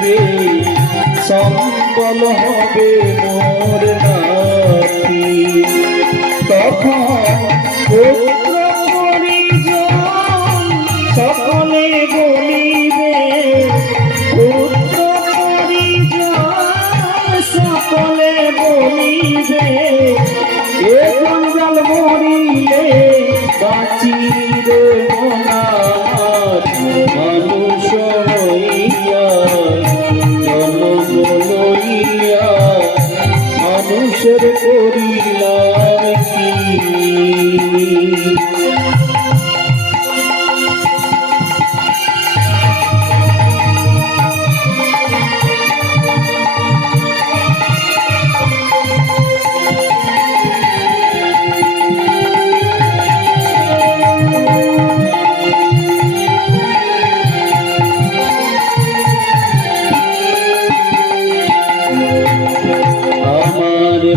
বলিবে সম্বল হবে মোর নাতি। তখন পুত্র পরিজন সকলে বলিবে, পুত্র পরিজন সকলে বলিবে, এ জঞ্জাল মরিলে বাঁচিবে না। মানুষ হইয়া জন্ম লইয়া মানুষের করিলাম কি?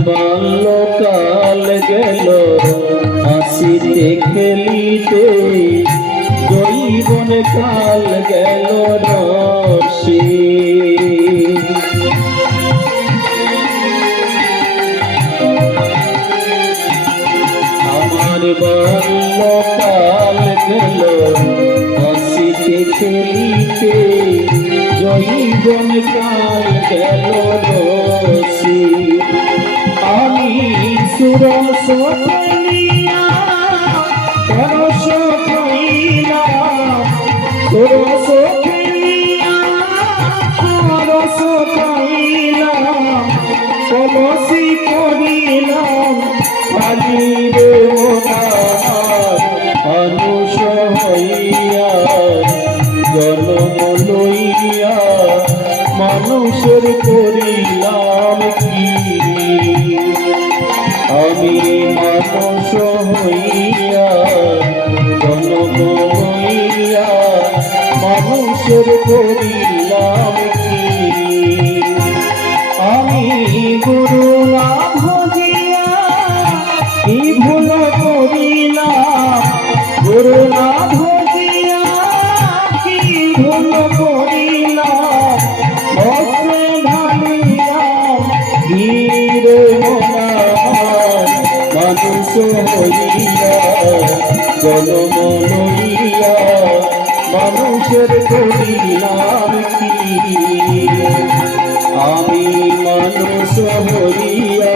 বাল্যকাল গেল হাসিতে খেলিতে, যৌবন কাল গেল রসে। আমার বাল্যকাল গেল হাসিতে খেলিতে, যৌবন কাল গেল রসে। আমি সুরস পাইয়া পরশ পাইলাম, সুরস পাইয়া পরশ পাইলাম, কলসি করিলাম পালিবে মানুষ হইয়া জন্ম লইয়া মানুষের করিলাম কি? আমি মানুষ হইয়া জন্ম লইয়া মানুষের করিলাম কি? আমি গুরু না ভজিয়া কি ভুল করিলাম, গুরু না ভজিয়া কি ভুল করিলাম, ভস্মে ঢালিলাম ধীরে মানুষ হইয়া জন্ম লইয়া মানুষের করিলাম কি? আমি মানুষ হইয়া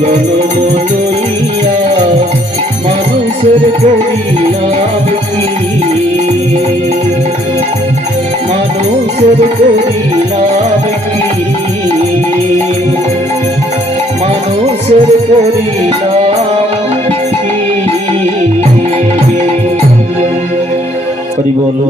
জন্ম লইয়া মানুষের করিলাম কি? মানুষের করিলাম কি? মানুষের করিলাম কি? হরি বল।